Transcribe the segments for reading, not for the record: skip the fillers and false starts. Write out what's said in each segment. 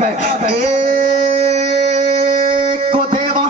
गए एक को देवा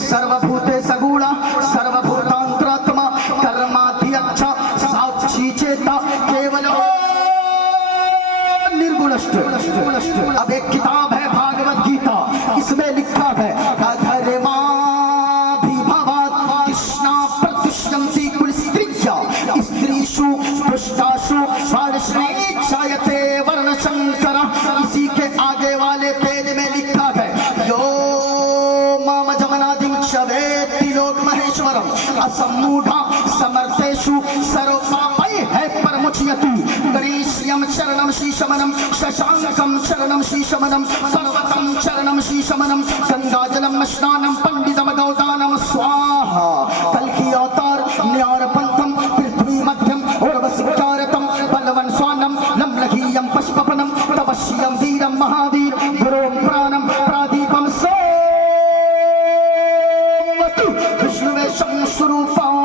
सर्वभूते सगुणा सर्वभूतांतरात्मा कर्माध्यक्ष साक्षी चेता केवल निर्गुणष्ट। अब एक किताब है भागवत गीता, इसमें लिखा है अधर्माभिभवात् कृष्णा प्रतुष्यन्ति कुलस्त्रिज्या स्त्रीषु पुष्टाषु वार्ष्णेच्छायते वर्णशंकर। इसी के आगे वाले पेज में लिखा है यो माम जमनादिं क्षवेत्ति लोक महेश्वरम असम्मूढ़ा समर्थेषु सर्वपापैः परमुच्यते। गणेश्यं शरणं श्रीशमनं शशांकं शरणं श्रीशमनं पर्वतं शरणं श्रीशमनं गंगाजलं स्नानं पंडितम गौदानं स्वाहा। कल्कि अवतार न्यारपंथम पृथ्वी मध्यम उर्वशिकारतम बलवन स्वानम लम्लघीयं पशुपपनं तपस्यं वीरं महावीर गुरुं प्राणं प्रादीपं सोमवतु विष्णुवेशं स्वरूपम्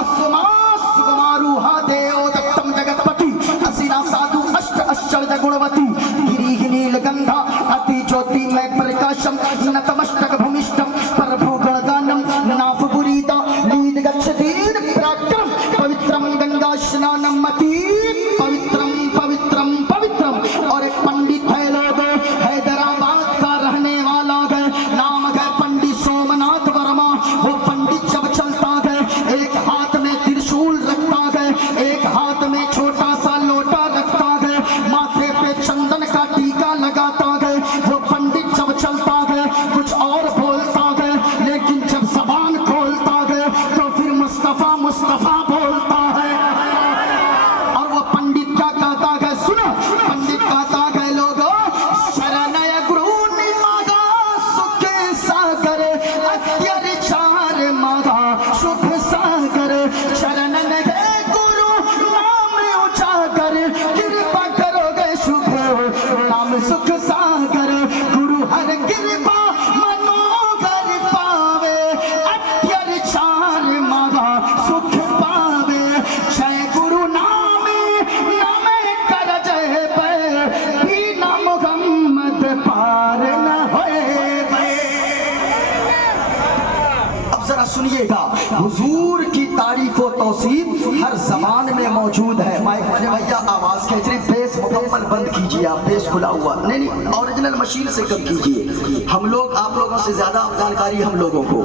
अस्मासुगमारूहा देवदत्तं जगत्पति असिना साधु अष्ट आश्चर्य गुणवती गिरि नीलगंधा अति ज्योति में प्रकाशम नतमस्तक भूमिष्ठम प्रभु गुणगानम नाभपुरीता लीन गच्छतीर पराक्रम पवित्रम गंगा स्नानम अति पवित्रम पवित्रम पवित्रम। और एक पंडित है लोग हैदराबाद का रहने वाला है, नाम है पंडित सोमनाथ वर्मा। वो पंडित जब चलता है एक हाथ में त्रिशूल रखता है, एक हाथ में छोटा सा लोटा रखता है, माथे पे चंदन का टीका लगाता है। वो पंडित जब चलता है कुछ और बोलता है, लेकिन जब जबान खोलता है तो फिर मुस्तफा मुस्तफा बोलता है। और वो पंडित क्या कहता है सुनो, पंडित कहता है लोगो शरणय गुरु निमागा सुख सागर अत्याचार मागा सुख सागर शरणन है गुरु नाम उजागर कृपा करोगे शुभ नाम सुख सागर गुरु हर कृपा मनोगर पावे अत्याचार मागा सुख पावे। जय गुरु नामे नामे कर जय पे बिना मुहम्मद पार न होए। अब जरा सुनिएगा, हुजूर की तारीफ व तौसीफ हर जमान में मौजूद है। भैया आवाज खेच रही, बेस मुकम्मल बंद कीजिए, आप बेस खुला हुआ नहीं ओरिजिनल मशीन से कम कीजिए। हम लोग आप लोगों से ज्यादा जानकारी हम लोगों को,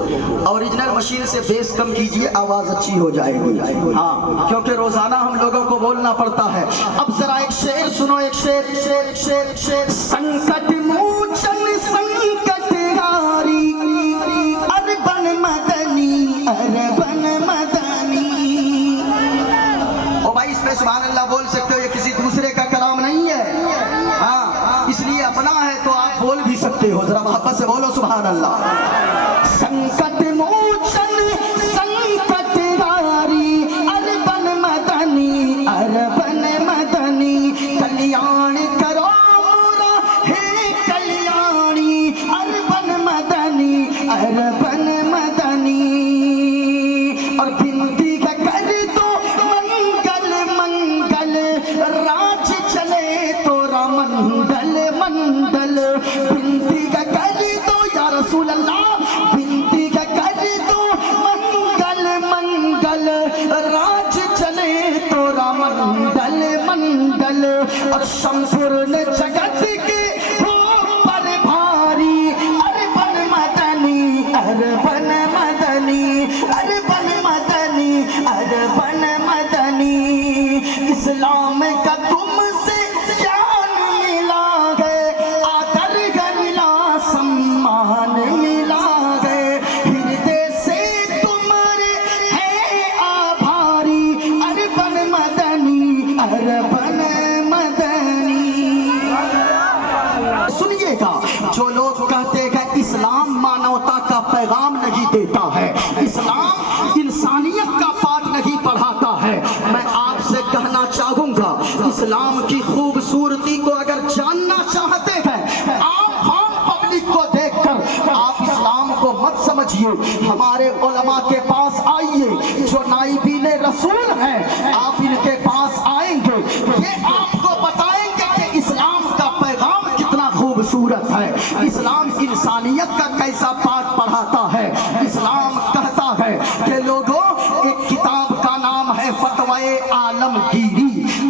ओरिजिनल मशीन से बेस कम कीजिए, आवाज अच्छी हो जाएगी। हाँ, क्योंकि रोजाना हम लोगों को बोलना पड़ता है। अब जरा एक शेर सुनो, एक शेर शेर शेर शेर संकट मोचन संकट हारी अरबन मदनी अरबन मदनी। ओ भाई इसमें सुभान अल्लाह बोल सकते हो, ये किसी दूसरे का कलाम नहीं है। हाँ, इसलिए अपना है तो आप बोल भी सकते हो, जरा मोहब्बत से बोलो सुभान अल्लाह। संकट मोचन संकट हारी अरबन मदनी अरबन मदनी कल्याण करो मोरा हे कल्याणी अरबन मदनी अरबन मदनी। और बिनती का कर दो मंगल मंगल राज चले तोरा मंडल मंडल। बिनती का कर दो या रसूल अल्लाह, बिनती का कर दो मंगल मंगल राज चले तोरा मंडल मंडल। और संपूर्ण जगत के हो पर भारी अरबन मदनी अरबन मदनी अरबन मदनी अरबन मदनी। इस्लाम का तुमसे ज्ञान मिला है, आदर मिला सम्मान मिला है, हृदय से तुम्हारे हैं आभारी अरबन मदनी अरबन मदनी। सुनिएगा, जो लोग कहते हैं इस्लाम मानवता का पैगाम नहीं देता है, इस्लाम इंसानियत का पाठ नहीं पढ़ाता है, मैं आपसे कहना चाहूंगा इस्लाम की खूबसूरती को अगर जानना चाहते हैं आम पब्लिक को देखकर आप इस्लाम को मत समझिए। हमारे उलमा के पास आइए, जो नाइबीने रसूल हैं, आप इनके पास आएंगे, ये आपको बताएंगे कि इस्लाम का पैगाम कितना खूब खूबसूरत है। इस्लाम इंसानियत का कैसा पाठ पढ़ाता है। इस्लाम कहता है कि लोगों, एक किताब का नाम है फतवाए आलमगीरी।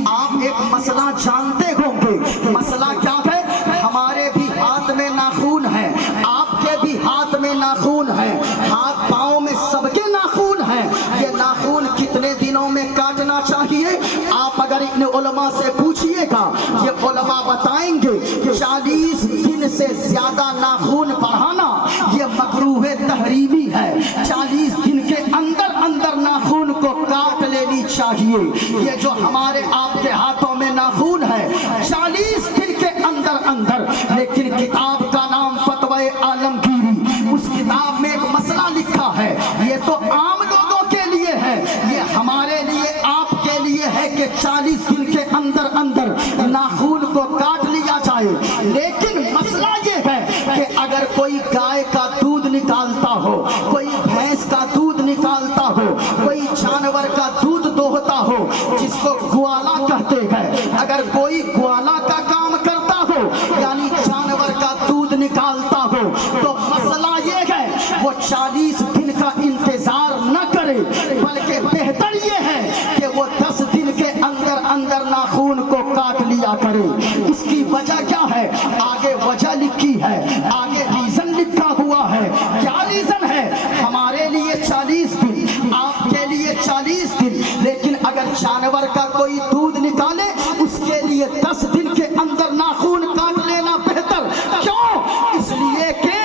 आप एक मसला जानते होंगे। मसला क्या है? हमारे भी हाथ में नाखून है, आपके भी हाथ में नाखून है, हाथ पाँव में सबके नाखून है। ये नाखून कितने दिनों में काटना चाहिए? आप अगर इन उलमा से पूछिएगा, ये उलमा बताएंगे कि 40 दिन से ज्यादा नाखून बढ़ाना ये मकरूह तहरीमी है। 40 दिन के अंदर अंदर नाखून को काट लेनी चाहिए। ये जो हमारे आपके हाथों में नाखून है 40 दिन के अंदर अंदर। लेकिन किताब का नाम फतवाए आलमगीरी, उस किताब में एक मसला लिखा है। ये तो आम लोगों के लिए है, ये हमारे लिए आपके लिए है कि 40 दिन के अंदर अंदर नाखून को काट लिया जाए। लेकिन मसला ये है कि अगर कोई गाय का दूध निकालता हो, कोई भैंस का दूध निकालता हो, कोई जानवर का दूध दोहता हो, जिसको ग्वाला कहते हैं, अगर कोई ग्वाला का काम करता हो यानी जानवर का दूध निकालता हो, तो मसला ये है वो 40 दिन का इंतजार न करे, बल्कि बेहतर ये है कि वो 10 दिन के अंदर अंदर नाखून को काट लिया करे। इसकी वजह क्या है? आगे वजह लिखी है, आगे रीजन लिखा हुआ है। क्या रीजन है? हमारे लिए 40 दिन, आपके लिए 40 दिन, लेकिन अगर जानवर का कोई दूध निकाले उसके लिए 10 दिन के अंदर नाखून काट लेना बेहतर। क्यों? इसलिए कि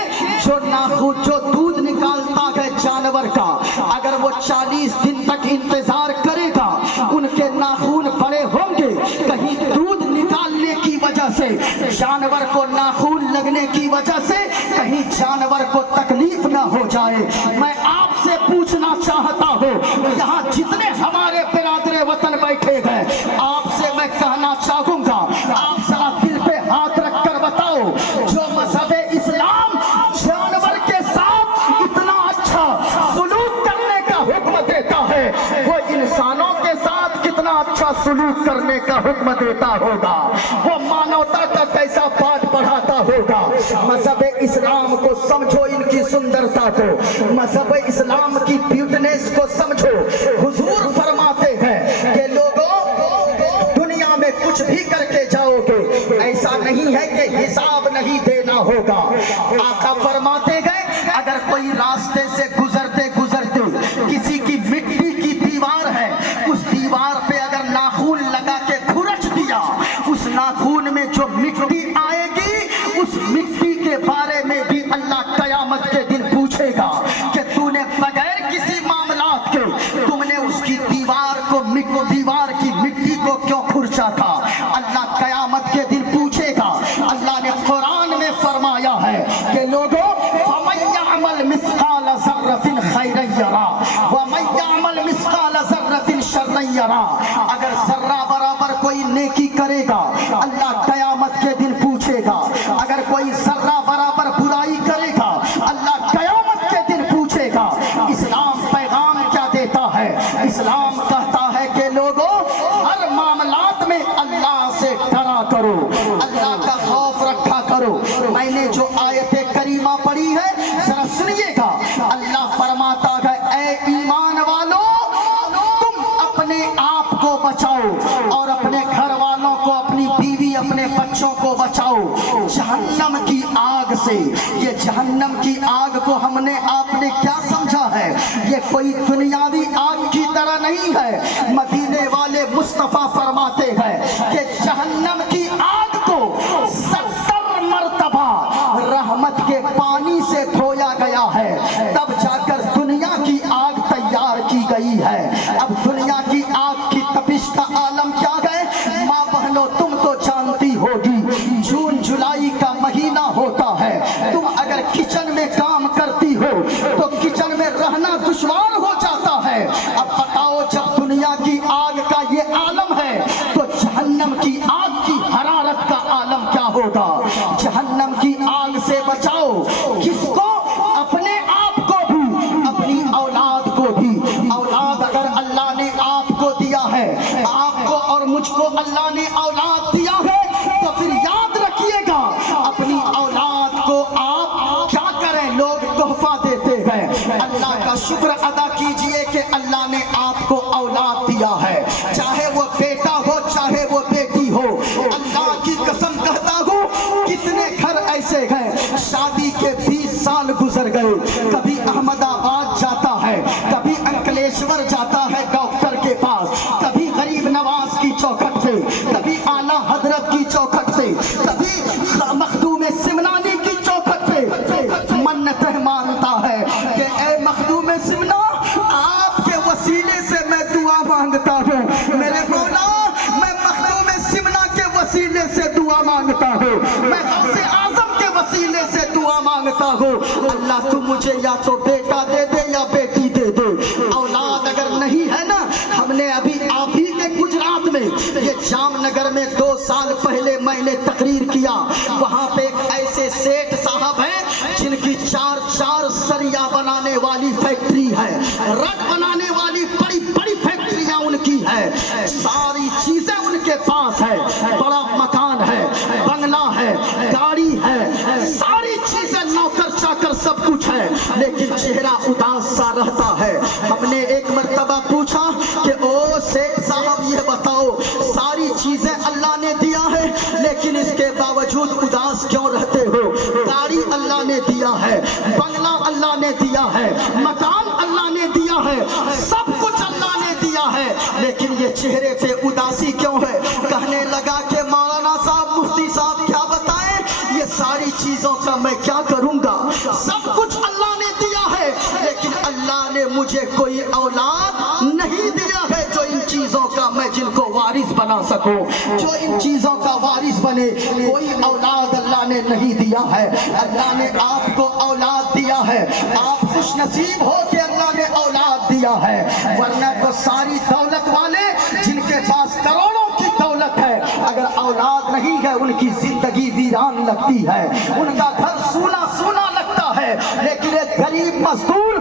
जो दूध निकालता है जानवर का, अगर वो 40 दिन तक इंतजार करेगा, उनके नाखून बड़े होंगे, कहीं दूध निकालने की वजह से, जानवर को नाखून लगने की वजह से कहीं जानवर को तकलीफ ना हो जाए। मैं आपसे पूछना चाहता हूँ, यहाँ जितने हमारे बिरादरे वतन बैठे हैं, आपसे मैं कहना चाहूंगा, आप जरा दिल पे हाथ रखकर बताओ, जो मजहब इस्लाम जानवर के साथ इतना अच्छा सुलूक करने का हुक्म देता है, वो इंसानों के साथ कितना अच्छा सुलूक करने का हुक्म देता होगा। वो मानवता का कैसा पाठ पढ़ाता होगा। मजहब इस्लाम को समझो, इनकी सुंदरता को, मजहब इस्लाम की ब्यूटीनेस को समझो। हुजूर फरमाते हैं कि लोगों, दुनिया में कुछ भी करके जाओगे, ऐसा नहीं है कि हिसाब नहीं देना होगा। आका फरमाते गए, अगर कोई रास्ते से गुजरते गुजरते किसी की मिट्टी की दीवार है, उस दीवार पे अगर नाखून लगा के खुरच दिया, उस नाखून में जो मिट्टी आएगी, उस मिट्टी के बारे में भी अल्लाह कयामत के दिन पूछेगा कि तूने बगैर किसी मामलात के तुमने उसकी दीवार की मिट्टी को क्यों खुरचा था। अल्लाह कयामत के दिन पूछेगा। अल्लाह ने कुरान में फरमाया है कि लोगों, फमन यअमल मिस्काल ज़र्रतिन खैरन यरा व मन यअमल मिस्काल ज़र्रतिन शर्रन यरा। अगर जर्रा बराबर कोई नेकी करेगा, अल्लाह कयामत के दिन पूछेगा। अगर कोई जर्रा बराबर बुराई करेगा, अल्लाह कयामत के दिन पूछेगा। इस्लाम पैगाम क्या देता है? इस्लाम कहता है कि लोगों, हर मामलात में अल्लाह से डरा करो, अल्लाह का खौफ रखा करो। मैंने जो आयत करीमा पढ़ी है जरा सुनिएगा। अल्लाह फरमाता है, ऐ ईमान वालों, तुम अपने आप को बचाओ और अपने घर वालों को, अपनी बीवी, अपने बच्चों को बचाओ जहन्नम की आग से। ये जहन्नम की आग को हमने आपने क्या समझा है? ये कोई दुनियावी आग की तरह नहीं है। मदीने वाले मुस्तफा फरमाते हैं कि जहन्नम की आग को 70 मरतबा रहमत के पानी से धोया गया है, तब जाकर दुनिया की आग तैयार की गई है। अब दुनिया की आग की तपिश का आलम क्या है? माँ बहनों, तुम तो जानती होगी, जून जुलाई का महीना होता है। तुम अगर किचन में काम करती हो तो किचन में रहना दुश्वार हो जाता है। अब बताओ, जब दुनिया की आग का ये आलम है तो اللہ نے آپ کو اولاد دیا ہے، چاہے وہ بیٹا ہو چاہے وہ بیٹی ہو۔ اللہ کی قسم کہتا ہوں کتنے گھر ایسے ہیں شادی کے 20 سال گزر گئے، کبھی احمد آباد جاتا ہے، کبھی انکلیشور جاتا ہے ڈاکٹر کے پاس، کبھی غریب نواز کی چوکھٹ پہ، کبھی اعلیٰ حضرت کی چوکھٹ پہ، کبھی مخدوم سمنانی کی چوکھٹ پہ منتیں مانگتا ہے کہ اے مخدوم سمنا آپ کے وسیلے سے میں دعا مانگتا ہوں، میرے مولا میں مخدوم سمنا کے وسیلے سے دعا مانگتا ہوں، میں غوث اعظم کے وسیلے سے دعا مانگتا ہوں، اللہ تو مجھے یا تو بیٹا دے دے یا بیٹی دے دے۔ اولاد اگر نہیں ہے نا، ہم نے ابھی آپ ہی کے گجرات میں یہ جام نگر میں 2 سال پہلے میں نے تقریر کیا، وہاں پہ ایک ایسے سیٹھ صاحب ہیں جن کی 4 سریا بنانے والی فیکٹری ہے، رٹ بنانے والی بڑی بڑی فیکٹریاں ان کی ہے، ساری چیزیں ان کے پاس ہے، بڑا مکان ہے، بنگلہ ہے، گاڑی ہے، ساری چیزیں نوکر چاکر سب کچھ ہے، لیکن چہرہ اداس سا رہتا ہے۔ ہم نے ایک مرتبہ پوچھا کہ او سیٹھ صاحب یہ بتاؤ ساری چیزیں اللہ نے دیا ہے لیکن اس کے باوجود اداس کیوں رہتے ہو؟ گاڑی اللہ نے دیا ہے، بنگلہ اللہ نے دیا ہے، مکان اللہ نے دیا ہے، سب کچھ اللہ نے دیا ہے، لیکن یہ چہرے پہ اداسی کیوں ہے؟ کہنے لگا کہ مولانا صاحب مفتی صاحب کیا بتائیں، یہ ساری چیزوں کا میں کیا کروں گا؟ سب کچھ اللہ نے دیا ہے لیکن اللہ نے مجھے کوئی اولاد نہیں دیا ہے جو ان چیزوں کا میں جن کو وارث بنا سکوں، جو ان چیزوں کا وارث بنے، کوئی اولاد اللہ نے نہیں دیا ہے۔ اللہ نے آپ کو اولاد دیا ہے، آپ خوش نصیب ہو کہ اللہ نے اولاد دیا ہے، ورنہ تو ساری دولت والے جن کے پاس کروڑوں کی دولت ہے اگر اولاد نہیں ہے ان کی زندگی ویران لگتی ہے، ان کا گھر سونا سونا لگتا ہے، لیکن ایک غریب مزدور